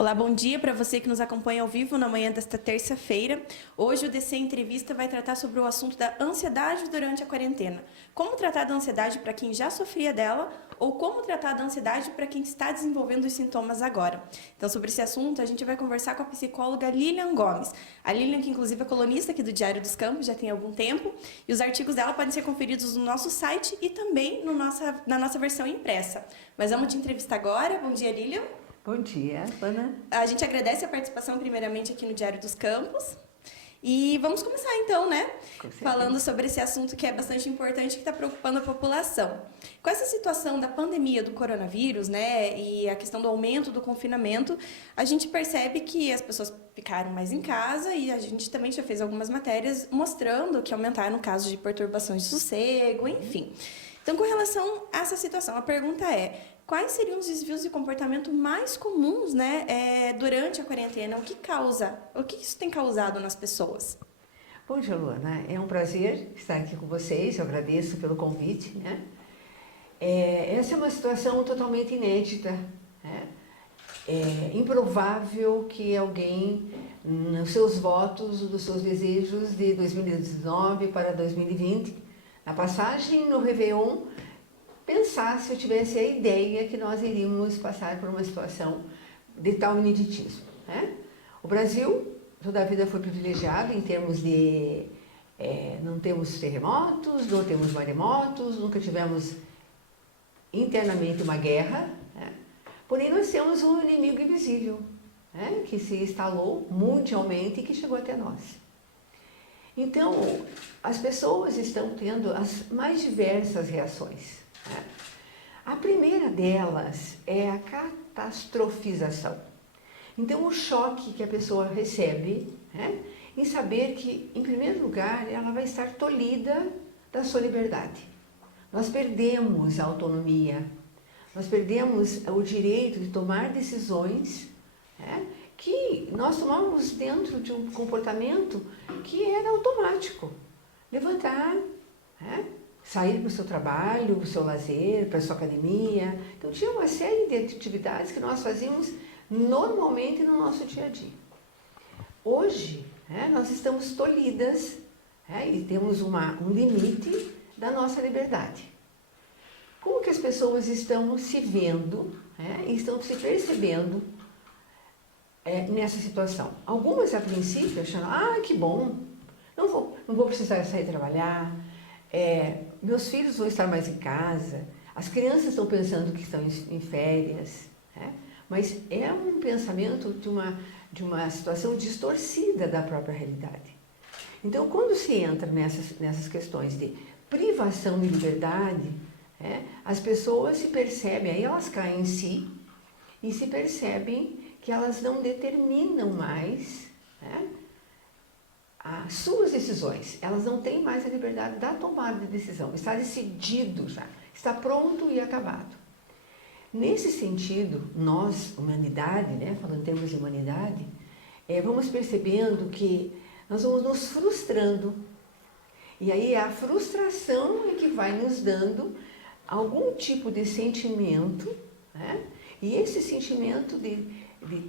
Olá, bom dia para você que nos acompanha ao vivo na manhã desta terça-feira. Hoje o DC Entrevista vai tratar sobre o assunto da ansiedade durante a quarentena. Como tratar da ansiedade para quem já sofria dela ou como tratar da ansiedade para quem está desenvolvendo os sintomas agora. Então, sobre esse assunto, a gente vai conversar com a psicóloga Lilian Gomes. A Lilian, que inclusive é colunista aqui do Diário dos Campos, já tem algum tempo, e os artigos dela podem ser conferidos no nosso site e também na nossa versão impressa. Mas vamos te entrevistar agora. Bom dia, Lilian. Bom dia, Ana. A gente agradece a participação primeiramente aqui no Diário dos Campos. E vamos começar então, né? Falando sobre esse assunto que é bastante importante, que está preocupando a população. Com essa situação da pandemia do coronavírus, né, e a questão do aumento do confinamento, a gente percebe que as pessoas ficaram mais em casa e a gente também já fez algumas matérias mostrando que aumentaram casos de perturbações de sossego, enfim. Então, com relação a essa situação, a pergunta é: quais seriam os desvios de comportamento mais comuns, né, durante a quarentena? O que isso tem causado nas pessoas? Bom dia, Luana. É um prazer estar aqui com vocês. Eu agradeço pelo convite, né? Essa é uma situação totalmente inédita, né? É improvável que alguém, nos seus votos, dos seus desejos de 2019 para 2020, na passagem no Réveillon, pensasse ou tivesse a ideia que nós iríamos passar por uma situação de tal ineditismo, né? O Brasil, toda a vida foi privilegiado em termos de... não temos terremotos, não temos maremotos, nunca tivemos internamente uma guerra, né? Porém, nós temos um inimigo invisível, né, que se instalou mundialmente e que chegou até nós. Então, as pessoas estão tendo as mais diversas reações, né? A primeira delas é a catastrofização. Então, o choque que a pessoa recebe, né, em saber que, em primeiro lugar, ela vai estar tolhida da sua liberdade. Nós perdemos a autonomia, nós perdemos o direito de tomar decisões, né, que nós tomamos dentro de um comportamento que era automático. Levantar, né, sair para o seu trabalho, para o seu lazer, para a sua academia. Então, tinha uma série de atividades que nós fazíamos normalmente no nosso dia a dia. Hoje, né, nós estamos tolhidas, né, e temos um limite da nossa liberdade. Como que as pessoas estão se vendo, né, e estão se percebendo nessa situação? Algumas, a princípio, achando, que bom, não vou precisar sair trabalhar, meus filhos vão estar mais em casa, as crianças estão pensando que estão em férias, né? Mas é um pensamento de uma situação distorcida da própria realidade. Então, quando se entra nessas questões de privação de liberdade, as pessoas se percebem, aí elas caem em si e se percebem que elas não determinam mais, né, as suas decisões. Elas não têm mais a liberdade da tomada de decisão. Está decidido já, está pronto e acabado. Nesse sentido, nós, humanidade, né, falando em termos de humanidade, vamos percebendo que nós vamos nos frustrando. E aí a frustração é que vai nos dando algum tipo de sentimento, né? E esse sentimento de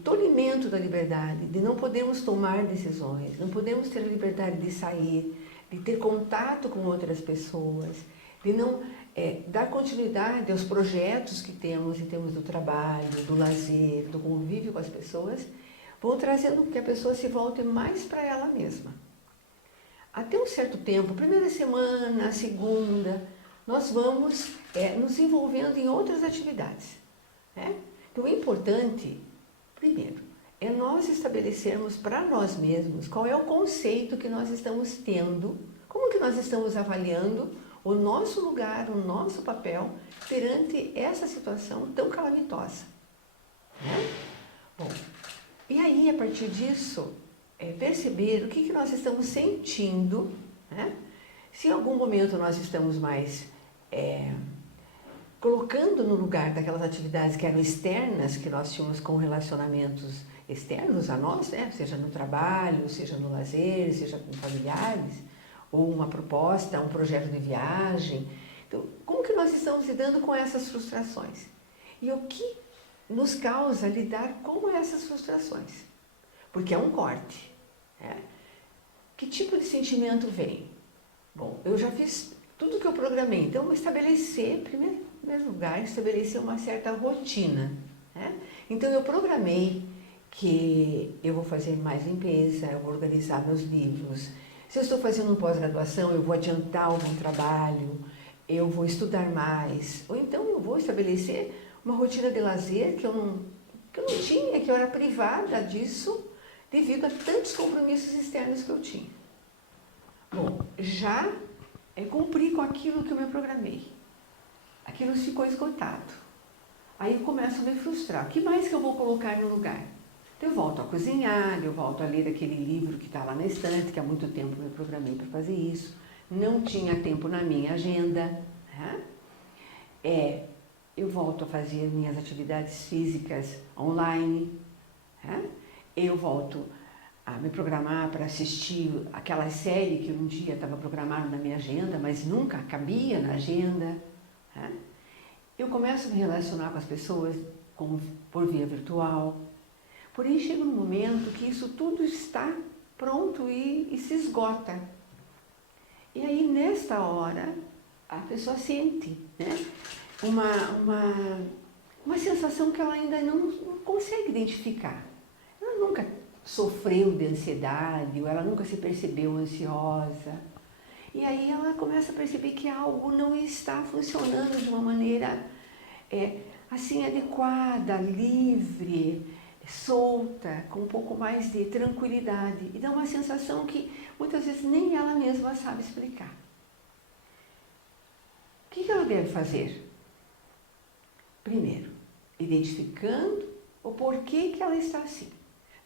tolimento da liberdade, de não podermos tomar decisões, não podemos ter a liberdade de sair, de ter contato com outras pessoas, de não dar continuidade aos projetos que temos em termos do trabalho, do lazer, do convívio com as pessoas, vão trazendo que a pessoa se volte mais para ela mesma. Até um certo tempo, primeira semana, a segunda, nós vamos nos envolvendo em outras atividades, né? Então, o importante, primeiro, é nós estabelecermos para nós mesmos qual é o conceito que nós estamos tendo, como que nós estamos avaliando o nosso lugar, o nosso papel perante essa situação tão calamitosa, né? Bom, e aí, a partir disso, perceber o que nós estamos sentindo, né? Se em algum momento nós estamos mais colocando no lugar daquelas atividades que eram externas, que nós tínhamos com relacionamentos externos a nós, né? Seja no trabalho, seja no lazer, seja com familiares, ou uma proposta, um projeto de viagem. Então, como que nós estamos lidando com essas frustrações? E o que nos causa lidar com essas frustrações, porque é um corte. Né? Que tipo de sentimento vem? Bom, eu já fiz tudo que eu programei, então eu vou estabelecer, em primeiro lugar, estabelecer uma certa rotina. Né? Então eu programei que eu vou fazer mais limpeza, eu vou organizar meus livros. Se eu estou fazendo uma pós-graduação, eu vou adiantar algum trabalho, eu vou estudar mais, ou então eu vou estabelecer uma rotina de lazer que eu não tinha, que eu era privada disso devido a tantos compromissos externos que eu tinha. Bom, já cumpri com aquilo que eu me programei. Aquilo ficou esgotado. Aí eu começo a me frustrar. O que mais que eu vou colocar no lugar? Então eu volto a cozinhar, eu volto a ler aquele livro que está lá na estante, que há muito tempo eu me programei para fazer isso. Não tinha tempo na minha agenda. Né? Eu volto a fazer minhas atividades físicas online. Né? Eu volto a me programar para assistir aquela série que um dia estava programada na minha agenda, mas nunca cabia na agenda. Né? Eu começo a me relacionar com as pessoas por via virtual. Porém, chega um momento que isso tudo está pronto e se esgota. E aí, nesta hora, a pessoa sente, né, uma sensação que ela ainda não consegue identificar. Ela nunca sofreu de ansiedade, ou ela nunca se percebeu ansiosa. E aí ela começa a perceber que algo não está funcionando de uma maneira assim adequada, livre, solta, com um pouco mais de tranquilidade. E dá uma sensação que muitas vezes nem ela mesma sabe explicar. O que ela deve fazer? Primeiro, identificando o porquê que ela está assim.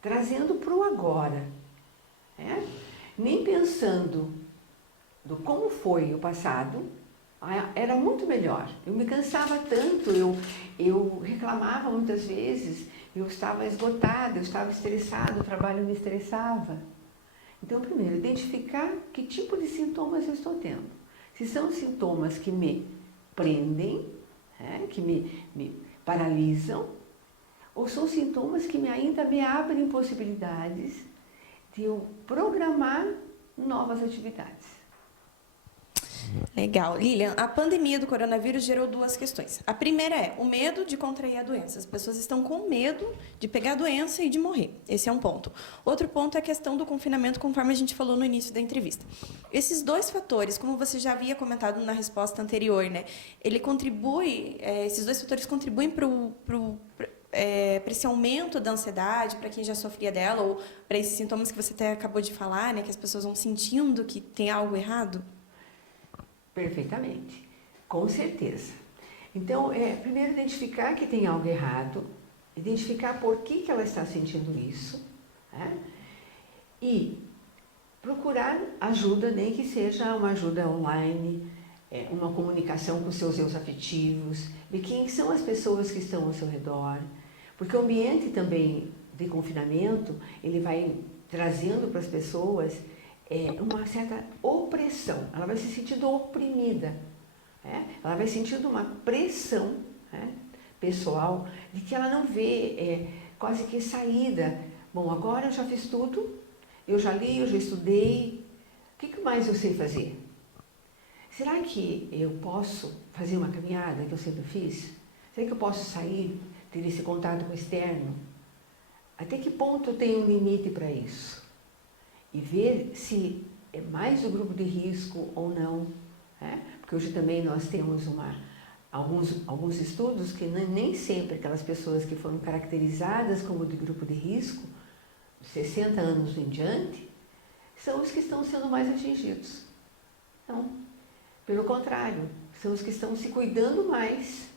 Trazendo para o agora. Né? Nem pensando do como foi o passado, era muito melhor. Eu me cansava tanto, eu reclamava muitas vezes, eu estava esgotada, eu estava estressada, o trabalho me estressava. Então, primeiro, identificar que tipo de sintomas eu estou tendo. Se são sintomas que me prendem, né, que me paralisam, ou são sintomas que ainda me abrem possibilidades de eu programar novas atividades. Legal. Lilian, a pandemia do coronavírus gerou duas questões. A primeira é o medo de contrair a doença. As pessoas estão com medo de pegar a doença e de morrer. Esse é um ponto. Outro ponto é a questão do confinamento, conforme a gente falou no início da entrevista. Esses dois fatores, como você já havia comentado na resposta anterior, né? Esses dois fatores contribuem para esse aumento da ansiedade, para quem já sofria dela, ou para esses sintomas que você até acabou de falar, né? Que as pessoas vão sentindo que tem algo errado? Perfeitamente, com certeza. Então, primeiro identificar que tem algo errado, identificar por que ela está sentindo isso, né? E procurar ajuda, nem que seja uma ajuda online, uma comunicação com seus eus afetivos, ver quem são as pessoas que estão ao seu redor, porque o ambiente também de confinamento, ele vai trazendo para as pessoas uma certa opressão, ela vai se sentindo oprimida, ela vai sentindo uma pressão pessoal de que ela não vê quase que saída. Bom, agora eu já fiz tudo, eu já li, eu já estudei, o que mais eu sei fazer? Será que eu posso fazer uma caminhada que eu sempre fiz? Será que eu posso sair, ter esse contato com o externo? Até que ponto eu tenho um limite para isso? E ver se é mais o grupo de risco ou não. Porque hoje também nós temos alguns estudos que nem sempre aquelas pessoas que foram caracterizadas como de grupo de risco, 60 anos em diante, são os que estão sendo mais atingidos. Não, pelo contrário, são os que estão se cuidando mais.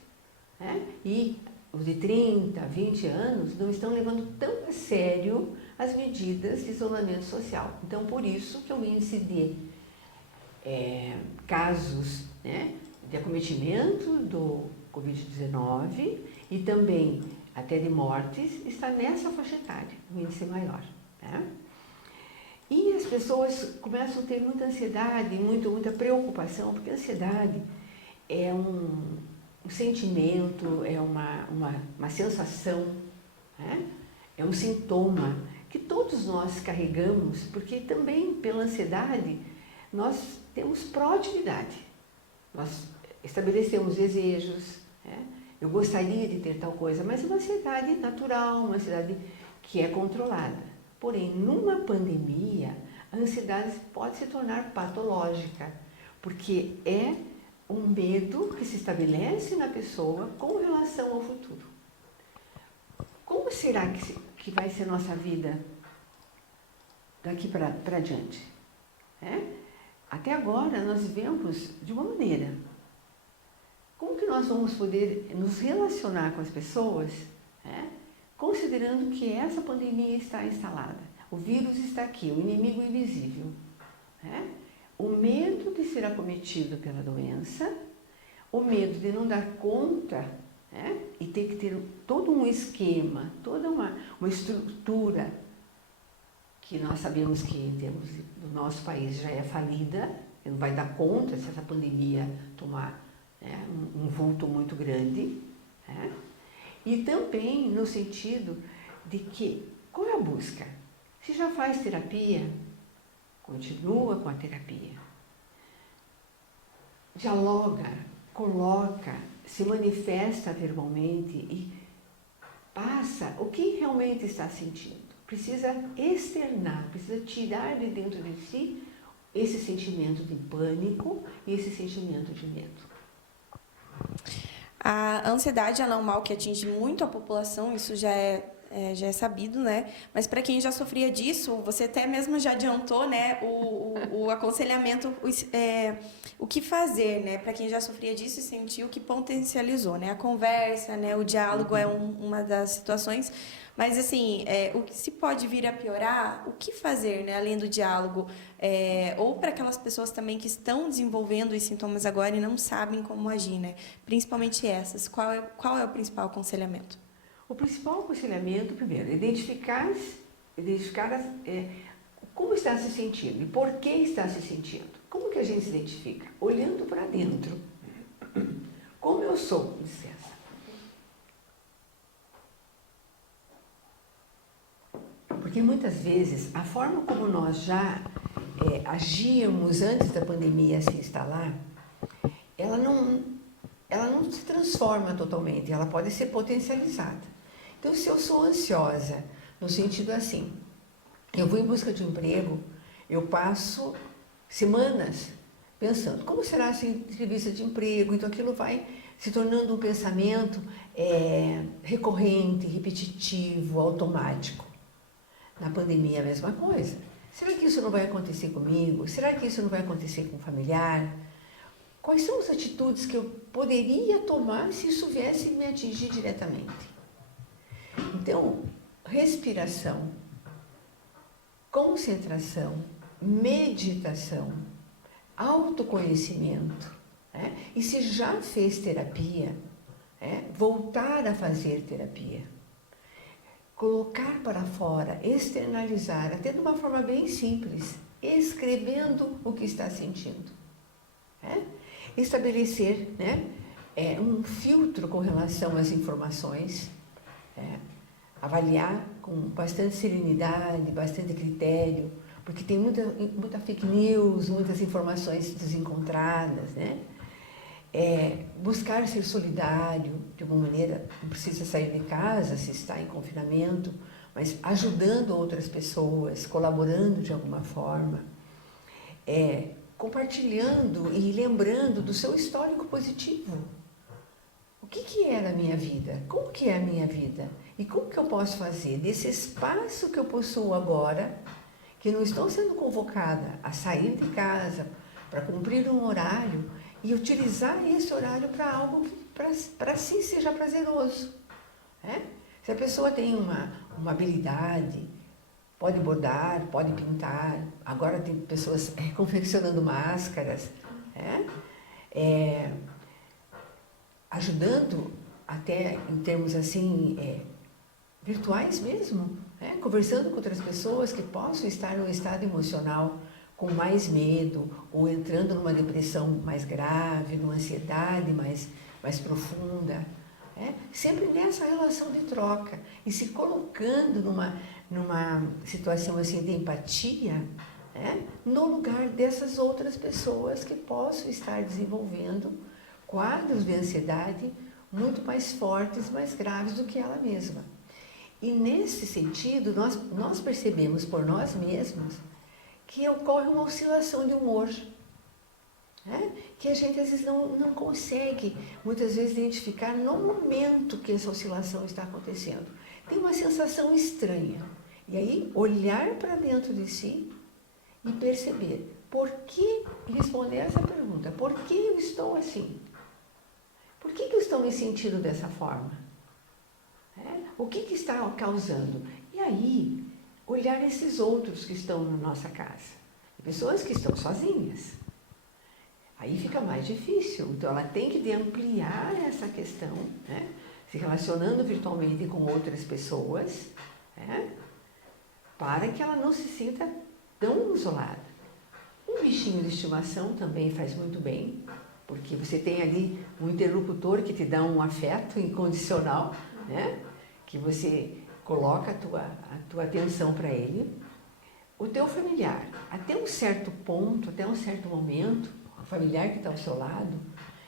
E os de 30, 20 anos não estão levando tão a sério as medidas de isolamento social. Então, por isso que o índice de casos de acometimento do Covid-19 e também até de mortes está nessa faixa etária, o índice maior. E as pessoas começam a ter muita ansiedade, muita preocupação, porque a ansiedade é um sentimento, é uma sensação, né? É um sintoma que todos nós carregamos, porque também pela ansiedade nós temos proatividade, nós estabelecemos desejos, né? Eu gostaria de ter tal coisa, mas é uma ansiedade natural, uma ansiedade que é controlada. Porém, numa pandemia, a ansiedade pode se tornar patológica, porque é um medo que se estabelece na pessoa com relação ao futuro. Como será que vai ser nossa vida daqui para diante? Até agora nós vivemos de uma maneira. Como que nós vamos poder nos relacionar com as pessoas, considerando que essa pandemia está instalada? O vírus está aqui, o inimigo invisível. O medo de ser acometido pela doença, o medo de não dar conta, e ter que ter todo um esquema, toda uma estrutura que nós sabemos que em termos do nosso país já é falida, não vai dar conta se essa pandemia tomar um vulto muito grande. E também no sentido de que, qual é a busca? Se já faz terapia, continua com a terapia. Dialoga, coloca, se manifesta verbalmente e passa o que realmente está sentindo. Precisa externar, precisa tirar de dentro de si esse sentimento de pânico e esse sentimento de medo. A ansiedade ela é um mal que atinge muito a população, isso já é sabido, né? Mas para quem já sofria disso, você até mesmo já adiantou, né, o aconselhamento, o que fazer, né? Para quem já sofria disso e sentiu que potencializou, né? A conversa, né? O diálogo é uma das situações. Mas, assim, o que se pode vir a piorar, o que fazer, né, além do diálogo? Ou para aquelas pessoas também que estão desenvolvendo os sintomas agora e não sabem como agir, né? Principalmente essas. Qual é o principal aconselhamento? O principal aconselhamento, primeiro, é identificar como está se sentindo e por que está se sentindo. Como que a gente se identifica? Olhando para dentro. Como eu sou, licença. Porque muitas vezes a forma como nós já agíamos antes da pandemia se instalar, ela não se transforma totalmente, ela pode ser potencializada. Então, se eu sou ansiosa, no sentido assim, eu vou em busca de um emprego, eu passo semanas pensando, como será essa entrevista de emprego? Então, aquilo vai se tornando um pensamento recorrente, repetitivo, automático. Na pandemia, a mesma coisa. Será que isso não vai acontecer comigo? Será que isso não vai acontecer com um familiar? Quais são as atitudes que eu poderia tomar se isso viesse me atingir diretamente? Então, respiração, concentração, meditação, autoconhecimento. E se já fez terapia, voltar a fazer terapia. Colocar para fora, externalizar, até de uma forma bem simples, escrevendo o que está sentindo. Estabelecer um filtro com relação às informações, avaliar com bastante serenidade, bastante critério, porque tem muita fake news, muitas informações desencontradas, buscar ser solidário, de alguma maneira, não precisa sair de casa se está em confinamento, mas ajudando outras pessoas, colaborando de alguma forma, compartilhando e lembrando do seu histórico positivo. O que era a minha vida? Como que é a minha vida? E como que eu posso fazer desse espaço que eu possuo agora, que não estou sendo convocada a sair de casa para cumprir um horário, e utilizar esse horário para algo que para si seja prazeroso. Se a pessoa tem uma habilidade, pode bordar, pode pintar, agora tem pessoas confeccionando máscaras, ajudando até em termos assim, virtuais mesmo, conversando com outras pessoas que possam estar num estado emocional com mais medo, ou entrando numa depressão mais grave, numa ansiedade mais profunda, sempre nessa relação de troca e se colocando numa situação assim de empatia, no lugar dessas outras pessoas que possam estar desenvolvendo quadros de ansiedade muito mais fortes, mais graves do que ela mesma. E nesse sentido, nós percebemos por nós mesmos que ocorre uma oscilação de humor, que a gente às vezes não consegue, muitas vezes, identificar no momento que essa oscilação está acontecendo. Tem uma sensação estranha. E aí, olhar para dentro de si e perceber por que, responder essa pergunta, por que eu estou assim? Por que eu estou me sentindo dessa forma? O que está causando? E aí, olhar esses outros que estão na nossa casa. Pessoas que estão sozinhas. Aí fica mais difícil. Então, ela tem que ampliar essa questão, se relacionando virtualmente com outras pessoas, para que ela não se sinta tão isolada. Um bichinho de estimação também faz muito bem, porque você tem ali um interlocutor que te dá um afeto incondicional, que você coloca a tua atenção para ele. O teu familiar, até um certo ponto, até um certo momento, o familiar que está ao seu lado,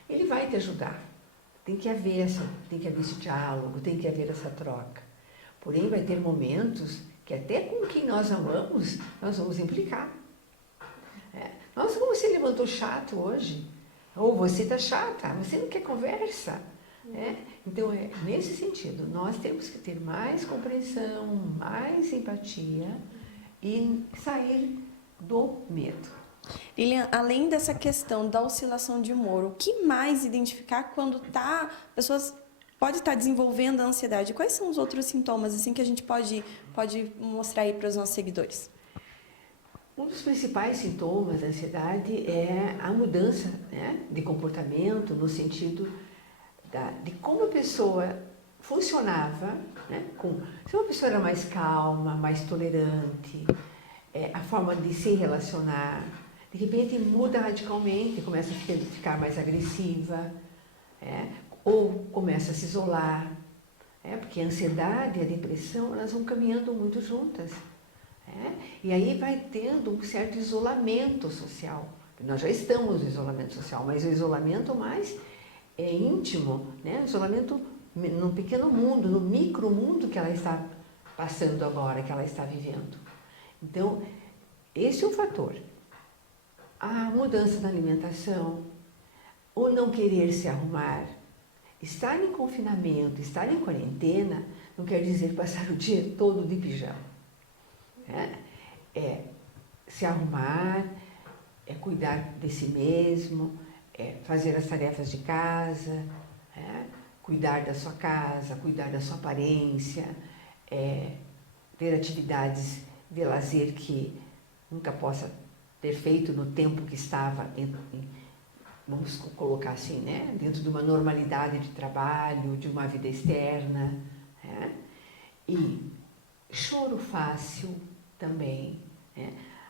ele vai te ajudar. Tem que haver esse diálogo, tem que haver essa troca. Porém, vai ter momentos que até com quem nós amamos, nós vamos implicar. Nossa, como você levantou chato hoje? Ou você está chata, você não quer conversa. Então, nesse sentido, nós temos que ter mais compreensão, mais empatia e sair do medo. Lilian, além dessa questão da oscilação de humor, o que mais identificar quando pessoas pode estar desenvolvendo a ansiedade? Quais são os outros sintomas assim que a gente pode mostrar aí para os nossos seguidores? Um dos principais sintomas da ansiedade é a mudança de comportamento no sentido de como a pessoa funcionava, se uma pessoa era mais calma, mais tolerante, a forma de se relacionar, de repente muda radicalmente, começa a ficar mais agressiva, ou começa a se isolar, porque a ansiedade e a depressão, elas vão caminhando muito juntas. E aí vai tendo um certo isolamento social. Nós já estamos no isolamento social, mas o isolamento mais íntimo, o isolamento num pequeno mundo, no micromundo que ela está passando agora, que ela está vivendo. Então, esse é um fator. A mudança na alimentação, o não querer se arrumar, estar em confinamento, estar em quarentena, não quer dizer passar o dia todo de pijama. Se arrumar, cuidar de si mesmo, fazer as tarefas de casa, cuidar da sua casa, cuidar da sua aparência, ter atividades de lazer que nunca possa ter feito no tempo que estava, vamos colocar assim, dentro de uma normalidade de trabalho, de uma vida externa. E choro fácil também,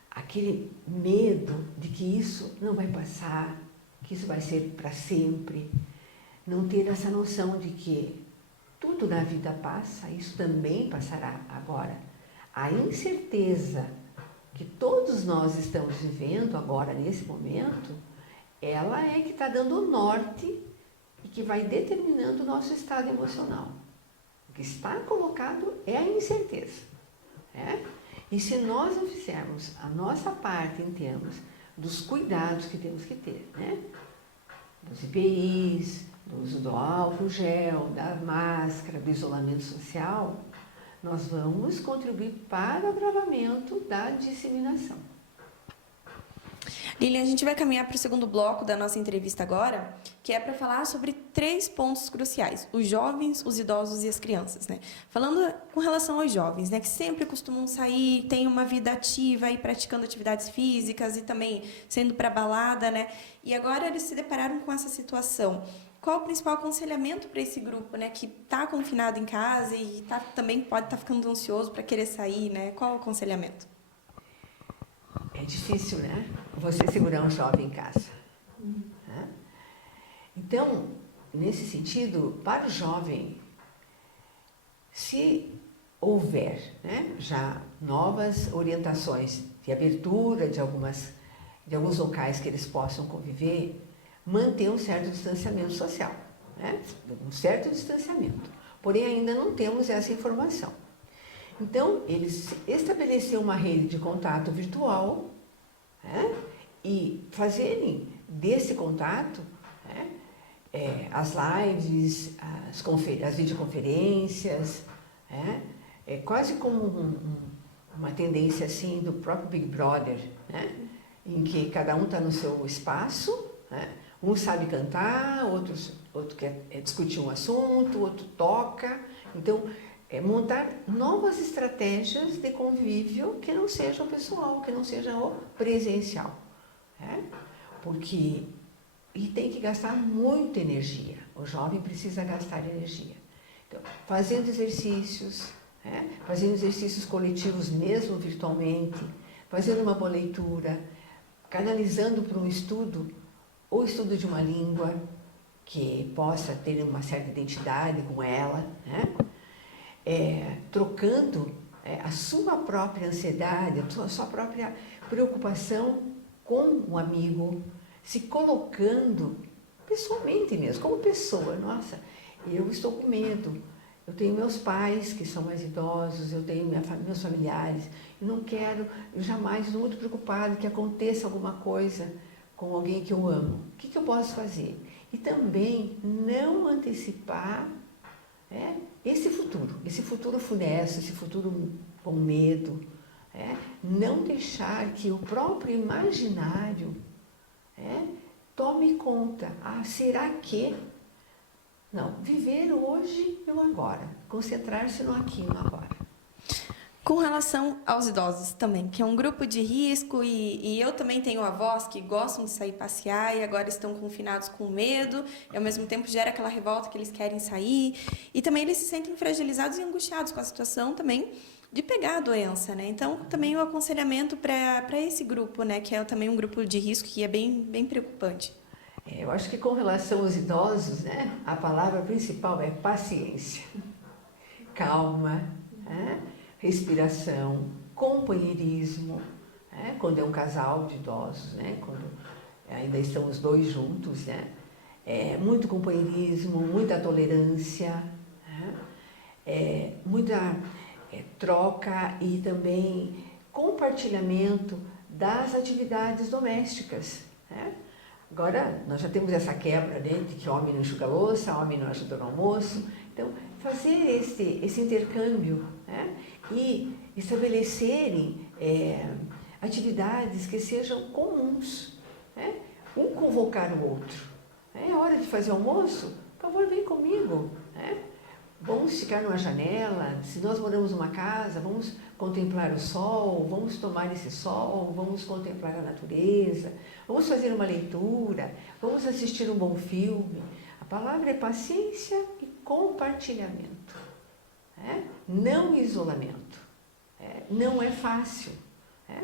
aquele medo de que isso não vai passar, que isso vai ser para sempre. Não ter essa noção de que tudo na vida passa, isso também passará agora. A incerteza que todos nós estamos vivendo agora, nesse momento, ela é que está dando o norte e que vai determinando o nosso estado emocional. O que está colocado é a incerteza. E se nós não fizermos a nossa parte em termos dos cuidados que temos que ter, dos EPIs, do uso do álcool gel, da máscara, do isolamento social, nós vamos contribuir para o agravamento da disseminação. Lilian, a gente vai caminhar para o segundo bloco da nossa entrevista agora, que é para falar sobre 3 pontos cruciais: os jovens, os idosos e as crianças, Falando com relação aos jovens, que sempre costumam sair, têm uma vida ativa, aí praticando atividades físicas e também sendo para balada, E agora eles se depararam com essa situação. Qual o principal aconselhamento para esse grupo, que está confinado em casa e também pode estar ficando ansioso para querer sair, Qual o aconselhamento? É difícil, você segurar um jovem em casa. Então, nesse sentido, para o jovem, se houver, né, já novas orientações de abertura de alguns locais que eles possam conviver, manter um certo distanciamento social, né, um certo distanciamento. Porém, ainda não temos essa informação. Então, eles estabeleceram uma rede de contato virtual, né, e fazerem desse contato, né, as lives, as videoconferências, né, quase como uma tendência assim do próprio Big Brother, né, em que cada um está no seu espaço, né, um sabe cantar, outro quer discutir um assunto, outro toca. Então, montar novas estratégias de convívio que não sejam pessoal, que não sejam o presencial. Né? Porque e tem que gastar muita energia. O jovem precisa gastar energia. Então, fazendo exercícios, né? Fazendo exercícios coletivos mesmo virtualmente, fazendo uma boa leitura, canalizando para um estudo, ou estudo de uma língua que possa ter uma certa identidade com ela, né? Trocando a sua própria ansiedade, a sua própria preocupação com o amigo, se colocando pessoalmente mesmo, como pessoa. Nossa, eu estou com medo, eu tenho meus pais que são mais idosos, eu tenho meus familiares, eu não quero, eu jamais estou muito preocupado que aconteça alguma coisa com alguém que eu amo. O que eu posso fazer? E também não antecipar esse futuro funesto, esse futuro com medo, não deixar que o próprio imaginário tome conta. Ah, será que? Não, viver hoje e o agora, concentrar-se no aqui e no agora. Com relação aos idosos também, que é um grupo de risco e eu também tenho avós que gostam de sair passear e agora estão confinados com medo e ao mesmo tempo gera aquela revolta que eles querem sair e também eles se sentem fragilizados e angustiados com a situação também de pegar a doença, né? Então, também o aconselhamento para esse grupo, né, que é também um grupo de risco que é bem preocupante. Eu acho que com relação aos idosos, né, a palavra principal é paciência, calma, respiração, companheirismo, quando é um casal de idosos, quando ainda estão os dois juntos, muito companheirismo, muita tolerância, muita troca e também compartilhamento das atividades domésticas. Agora, nós já temos essa quebra, de que homem não enxuga a louça, homem não ajuda no almoço. Então, fazer esse intercâmbio e estabelecerem atividades que sejam comuns. Um convocar o outro. É hora de fazer almoço? Por favor, vem comigo. Vamos ficar numa janela, se nós moramos numa casa, vamos contemplar o sol, vamos tomar esse sol, vamos contemplar a natureza, vamos fazer uma leitura, vamos assistir um bom filme. A palavra é paciência e compartilhamento, não isolamento. Não é fácil,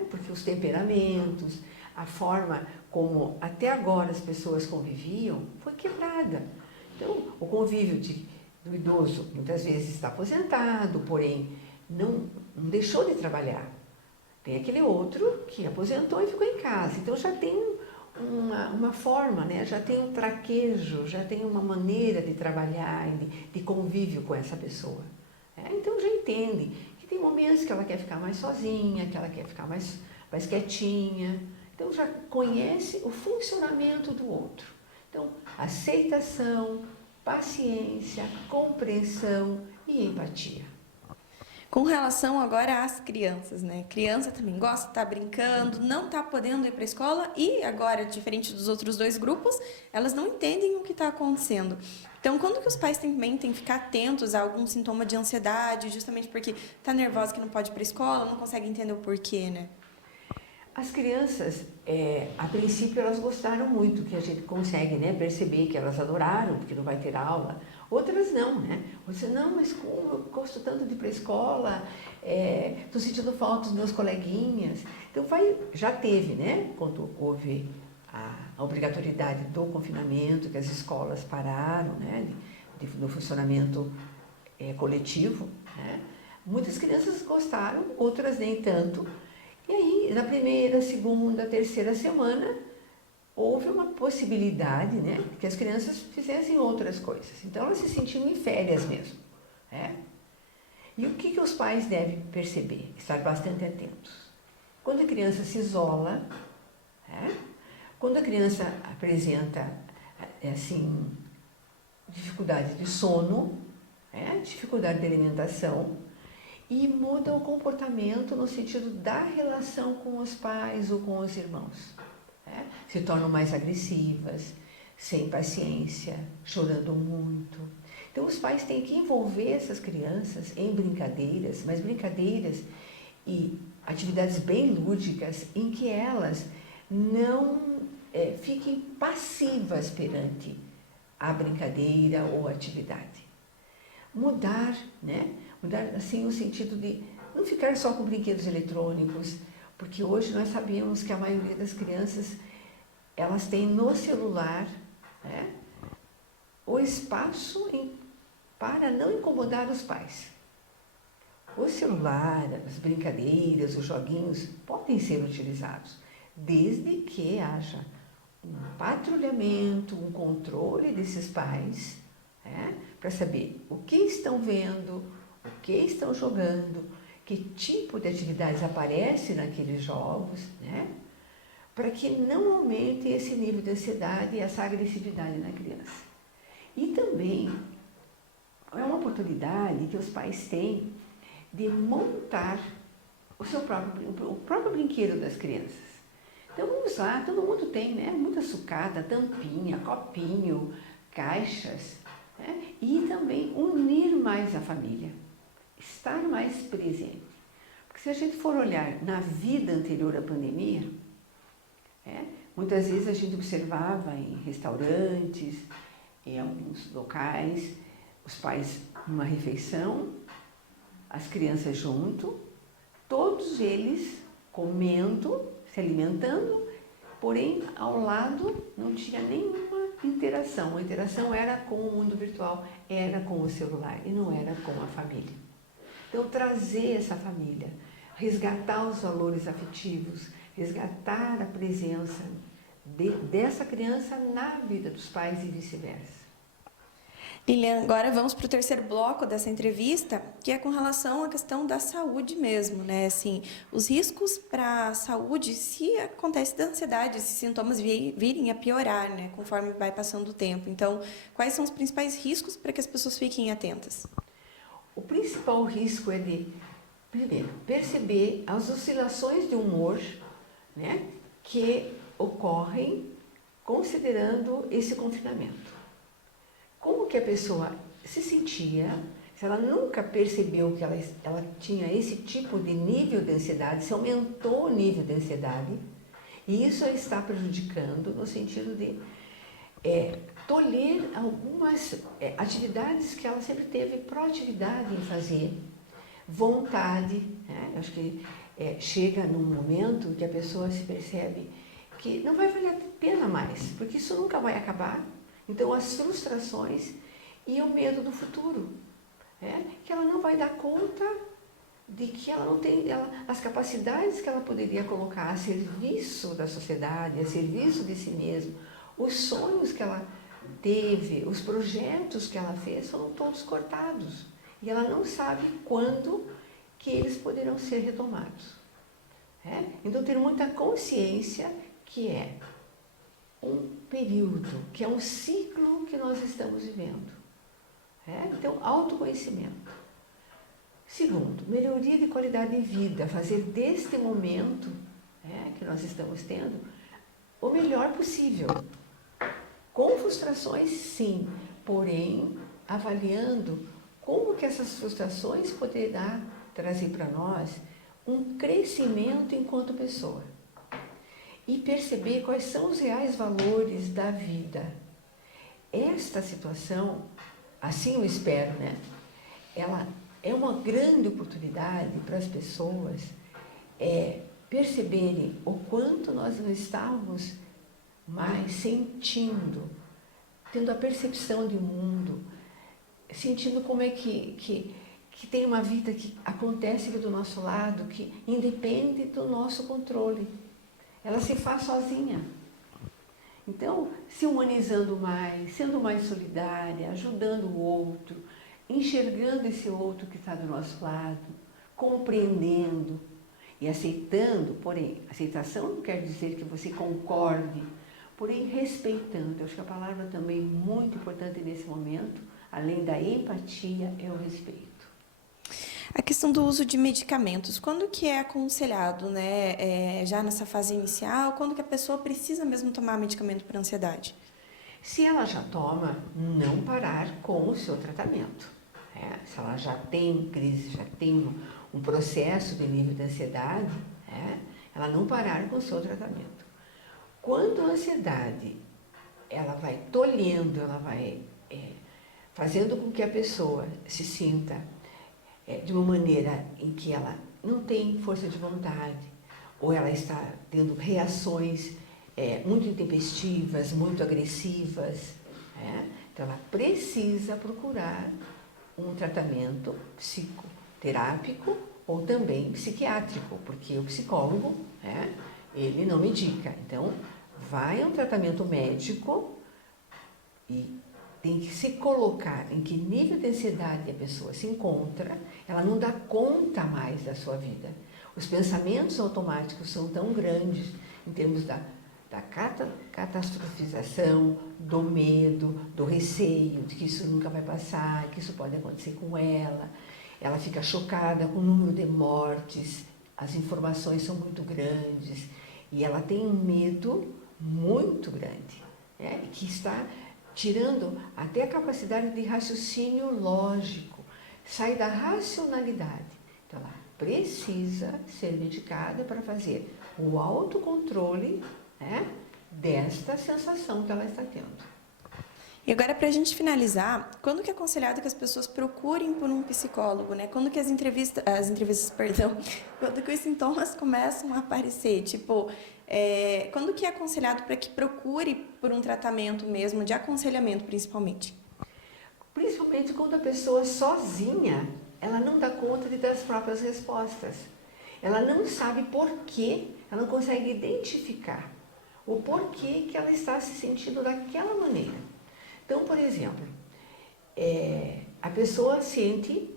porque os temperamentos, a forma como até agora as pessoas conviviam foi quebrada. Então, o convívio do idoso muitas vezes está aposentado, porém não deixou de trabalhar. Tem aquele outro que aposentou e ficou em casa. Então já tem uma forma, já tem um traquejo, já tem uma maneira de trabalhar, de convívio com essa pessoa. Então já entende que tem momentos que ela quer ficar mais sozinha, que ela quer ficar mais quietinha. Então já conhece o funcionamento do outro. Então, aceitação, paciência, compreensão e empatia. Com relação agora às crianças, né? Criança também gosta de estar brincando, não está podendo ir para a escola e agora, diferente dos outros dois grupos, elas não entendem o que está acontecendo. Então, quando que os pais também têm que ficar atentos a algum sintoma de ansiedade, justamente porque está nervosa que não pode ir para a escola, não consegue entender o porquê, né? As crianças, a princípio, elas gostaram muito, que a gente consegue perceber que elas adoraram, porque não vai ter aula. Outras não, Você, não, mas como eu gosto tanto de ir para a escola, estou sentindo falta dos meus coleguinhas. Então, já teve, quando houve a obrigatoriedade do confinamento, que as escolas pararam, né, do funcionamento coletivo, né, muitas crianças gostaram, outras nem tanto. E aí, na primeira, segunda, terceira semana, houve uma possibilidade, né, que as crianças fizessem outras coisas. Então, elas se sentiam em férias mesmo, né? E o que os pais devem perceber? Estar bastante atentos. Quando a criança se isola, né, quando a criança apresenta, assim, dificuldade de sono, né, dificuldade de alimentação, e muda o comportamento no sentido da relação com os pais ou com os irmãos. Né? Se tornam mais agressivas, sem paciência, chorando muito. Então, os pais têm que envolver essas crianças em brincadeiras, mas brincadeiras e atividades bem lúdicas, em que elas não fiquem passivas perante a brincadeira ou a atividade. Mudar, né? Mudar, assim, no sentido de não ficar só com brinquedos eletrônicos, porque hoje nós sabemos que a maioria das crianças, elas têm no celular, né, o espaço para não incomodar os pais. O celular, as brincadeiras, os joguinhos podem ser utilizados, desde que haja um patrulhamento, um controle desses pais, né, para saber o que estão vendo, o que estão jogando, que tipo de atividades aparece naqueles jogos, né, para que não aumente esse nível de ansiedade e essa agressividade na criança. E também é uma oportunidade que os pais têm de montar o próprio brinquedo das crianças. Então vamos lá, todo mundo tem, né? Muita sucata, tampinha, copinho, caixas, né? E também unir mais a família, estar mais presente. Porque se a gente for olhar na vida anterior à pandemia, muitas vezes a gente observava em restaurantes, em alguns locais, os pais numa refeição, as crianças junto, todos eles comendo, se alimentando, porém ao lado não tinha nenhuma interação. A interação era com o mundo virtual, era com o celular e não era com a família. Então trazer essa família, resgatar os valores afetivos, resgatar a presença dessa criança na vida dos pais e vice-versa. Lilian, agora vamos para o terceiro bloco dessa entrevista, que é com relação à questão da saúde mesmo, né? Assim, os riscos para a saúde, se acontece da ansiedade, esses sintomas virem a piorar, né? Conforme vai passando o tempo. Então, quais são os principais riscos para que as pessoas fiquem atentas? O principal risco é de, primeiro, perceber as oscilações de humor, né, que ocorrem considerando esse confinamento. Como que a pessoa se sentia, se ela nunca percebeu que ela tinha esse tipo de nível de ansiedade, se aumentou o nível de ansiedade, e isso a está prejudicando no sentido de tolher algumas atividades que ela sempre teve proatividade em fazer, vontade, né? Eu acho que chega num momento que a pessoa se percebe que não vai valer a pena mais, porque isso nunca vai acabar. Então, as frustrações e o medo do futuro, que ela não vai dar conta de que ela não tem as capacidades que ela poderia colocar a serviço da sociedade, a serviço de si mesma. Os sonhos que ela teve, os projetos que ela fez foram todos cortados. E ela não sabe quando que eles poderão ser retomados. Então, ter muita consciência que é um período, que é um ciclo que nós estamos vivendo. Então, autoconhecimento. Segundo, melhoria de qualidade de vida, fazer deste momento que nós estamos tendo o melhor possível. Com frustrações, sim, porém, avaliando como que essas frustrações poderão trazer para nós um crescimento enquanto pessoa. E perceber quais são os reais valores da vida. Esta situação, assim eu espero, ela é uma grande oportunidade para as pessoas perceberem o quanto nós não estamos mais sentindo, tendo a percepção de mundo, sentindo como é que tem uma vida que acontece aqui do nosso lado, que independe do nosso controle. Ela se faz sozinha. Então, se humanizando mais, sendo mais solidária, ajudando o outro, enxergando esse outro que está do nosso lado, compreendendo e aceitando, porém, aceitação não quer dizer que você concorde, porém respeitando. Eu acho que a palavra também muito importante nesse momento, além da empatia, é o respeito. A questão do uso de medicamentos, quando que é aconselhado, né? Já nessa fase inicial, quando que a pessoa precisa mesmo tomar medicamento para ansiedade? Se ela já toma, não parar com o seu tratamento. Se ela já tem crise, já tem um processo de nível de ansiedade, ela não parar com o seu tratamento. Quando a ansiedade, ela vai tolhendo, ela vai fazendo com que a pessoa se sinta de uma maneira em que ela não tem força de vontade, ou ela está tendo reações muito intempestivas, muito agressivas, então ela precisa procurar um tratamento psicoterápico ou também psiquiátrico, porque o psicólogo, ele não medica. Então, vai a um tratamento médico e tem que se colocar em que nível de ansiedade a pessoa se encontra, ela não dá conta mais da sua vida. Os pensamentos automáticos são tão grandes em termos da catastrofização, do medo, do receio, de que isso nunca vai passar, que isso pode acontecer com ela. Ela fica chocada com o número de mortes, as informações são muito grandes e ela tem um medo muito grande, que está tirando até a capacidade de raciocínio lógico, sai da racionalidade. Então, ela precisa ser medicada para fazer o autocontrole desta sensação que ela está tendo. E agora, para a gente finalizar, quando que é aconselhado que as pessoas procurem por um psicólogo, né? Quando que quando que os sintomas começam a aparecer? Tipo, quando que é aconselhado para que procure por um tratamento mesmo, de aconselhamento principalmente? Principalmente quando a pessoa sozinha, ela não dá conta de dar as próprias respostas. Ela não sabe por quê, ela não consegue identificar o porquê que ela está se sentindo daquela maneira. Então, por exemplo, a pessoa sente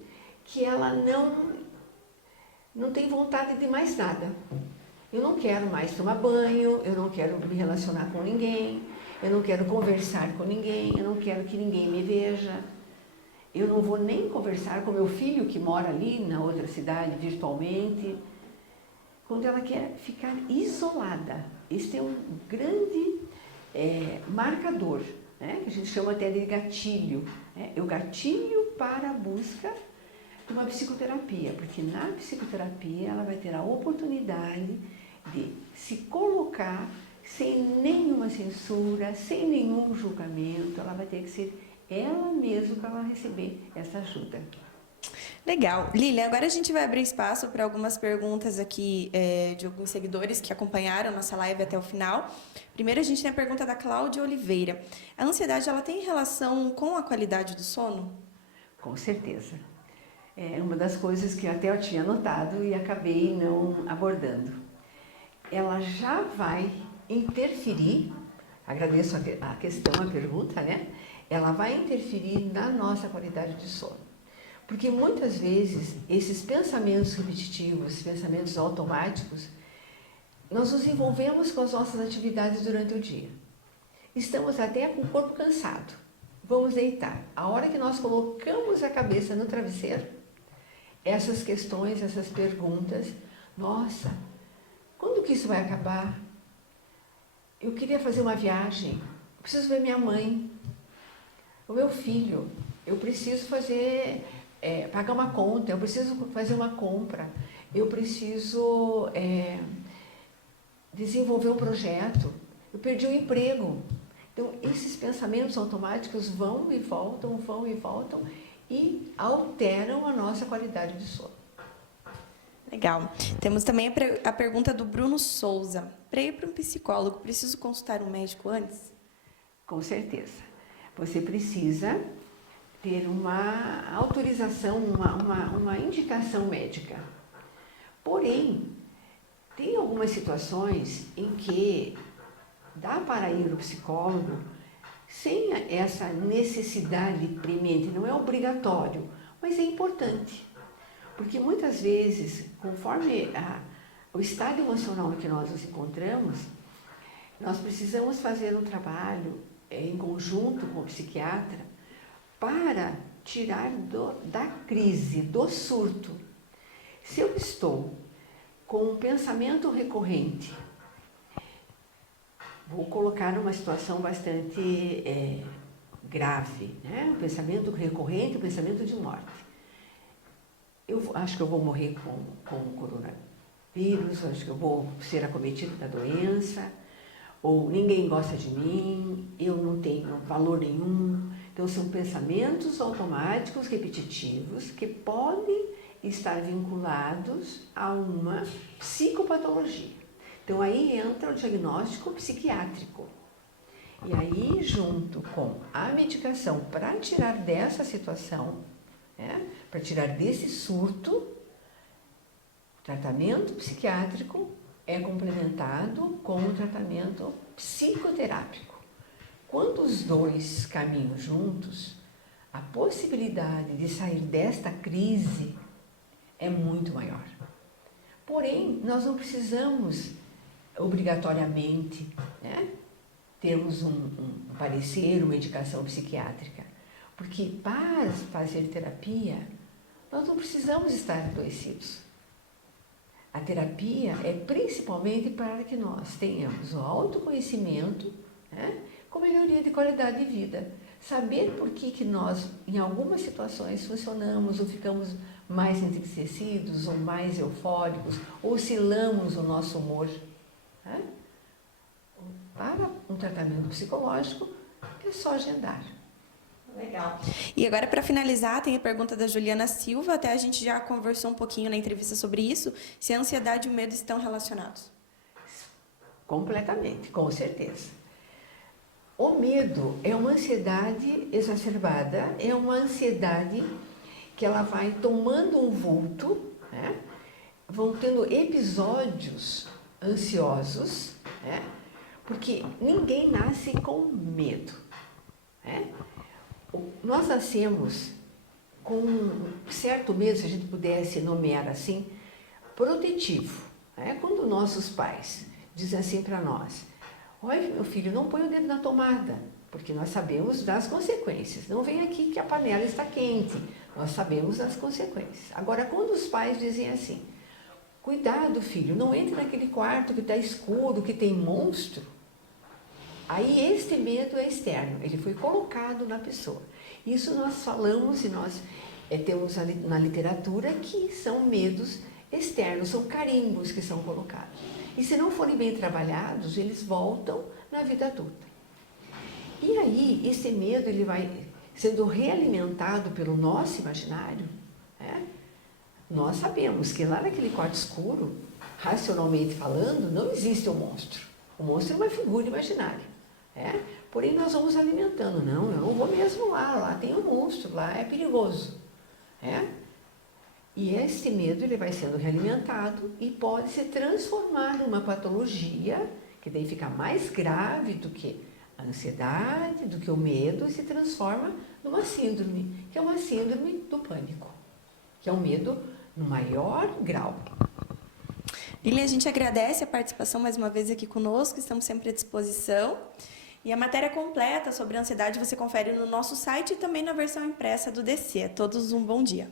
que ela não tem vontade de mais nada. Eu não quero mais tomar banho, eu não quero me relacionar com ninguém, eu não quero conversar com ninguém, eu não quero que ninguém me veja. Eu não vou nem conversar com meu filho que mora ali na outra cidade virtualmente. Quando ela quer ficar isolada. Este é um grande marcador, que a gente chama até de gatilho. É o gatilho para a busca de uma psicoterapia, porque na psicoterapia ela vai ter a oportunidade de se colocar sem nenhuma censura, sem nenhum julgamento. Ela vai ter que ser ela mesma para ela receber essa ajuda. Legal. Lília, agora a gente vai abrir espaço para algumas perguntas aqui de alguns seguidores que acompanharam nossa live até o final. Primeiro, a gente tem a pergunta da Cláudia Oliveira. A ansiedade, ela tem relação com a qualidade do sono? Com certeza. É uma das coisas que até eu tinha notado e acabei não abordando. Ela já vai interferir, agradeço a questão, a pergunta, Ela vai interferir na nossa qualidade de sono. Porque muitas vezes esses pensamentos repetitivos, esses pensamentos automáticos, nós nos envolvemos com as nossas atividades durante o dia. Estamos até com o corpo cansado. Vamos deitar. A hora que nós colocamos a cabeça no travesseiro, essas questões, essas perguntas, nossa, quando que isso vai acabar? Eu queria fazer uma viagem, eu preciso ver minha mãe, o meu filho, eu preciso pagar uma conta, eu preciso fazer uma compra, eu preciso desenvolver um projeto, eu perdi o emprego. Então, esses pensamentos automáticos vão e voltam e alteram a nossa qualidade de sono. Legal. Temos também a pergunta do Bruno Souza. Para ir para um psicólogo, preciso consultar um médico antes? Com certeza. Você precisa ter uma autorização, uma indicação médica. Porém, tem algumas situações em que dá para ir ao psicólogo sem essa necessidade premente, não é obrigatório, mas é importante. Porque muitas vezes, conforme o estado emocional em que nós nos encontramos, nós precisamos fazer um trabalho em conjunto com o psiquiatra para tirar da crise, do surto. Se eu estou com um pensamento recorrente, vou colocar numa situação bastante grave, né? Um pensamento recorrente, um pensamento de morte. Eu acho que eu vou morrer com o coronavírus, acho que eu vou ser acometido da doença, ou ninguém gosta de mim, eu não tenho valor nenhum. Então, são pensamentos automáticos, repetitivos, que podem estar vinculados a uma psicopatologia. Então, aí entra o diagnóstico psiquiátrico. E aí, junto com a medicação para tirar dessa situação, para tirar desse surto, o tratamento psiquiátrico é complementado com o tratamento psicoterápico. Quando os dois caminham juntos, a possibilidade de sair desta crise é muito maior. Porém, nós não precisamos obrigatoriamente termos um parecer, uma indicação psiquiátrica. Porque para fazer terapia, nós não precisamos estar adoecidos. A terapia é principalmente para que nós tenhamos o autoconhecimento, com melhoria de qualidade de vida. Saber por que nós, em algumas situações, funcionamos ou ficamos mais entristecidos, ou mais eufóricos, ou oscilamos o nosso humor. Para um tratamento psicológico, é só agendar. Legal. E agora, para finalizar, tem a pergunta da Juliana Silva. Até a gente já conversou um pouquinho na entrevista sobre isso. Se a ansiedade e o medo estão relacionados? Completamente, com certeza. O medo é uma ansiedade exacerbada, é uma ansiedade que ela vai tomando um vulto, vão tendo episódios ansiosos, porque ninguém nasce com medo. Nós nascemos com um certo medo, se a gente pudesse nomear assim, protetivo. Quando nossos pais dizem assim para nós: olha, meu filho, não põe o dedo na tomada, porque nós sabemos das consequências. Não vem aqui que a panela está quente, nós sabemos das consequências. Agora, quando os pais dizem assim: cuidado, filho, não entre naquele quarto que está escuro, que tem monstro. Aí este medo é externo, ele foi colocado na pessoa. Isso nós falamos e nós temos na literatura que são medos externos, são carimbos que são colocados. E se não forem bem trabalhados, eles voltam na vida adulta. E aí, esse medo ele vai sendo realimentado pelo nosso imaginário. Nós sabemos que lá naquele quarto escuro, racionalmente falando, não existe um monstro. O monstro é uma figura imaginária. Porém, nós vamos alimentando. Não, eu não vou mesmo lá tem um monstro, lá é perigoso. E esse medo ele vai sendo realimentado e pode se transformar numa patologia, que daí fica mais grave do que a ansiedade, do que o medo, e se transforma numa síndrome, que é uma síndrome do pânico, que é um medo no maior grau. Lilian, a gente agradece a participação mais uma vez aqui conosco, estamos sempre à disposição. E a matéria completa sobre a ansiedade você confere no nosso site e também na versão impressa do DC. A todos um bom dia.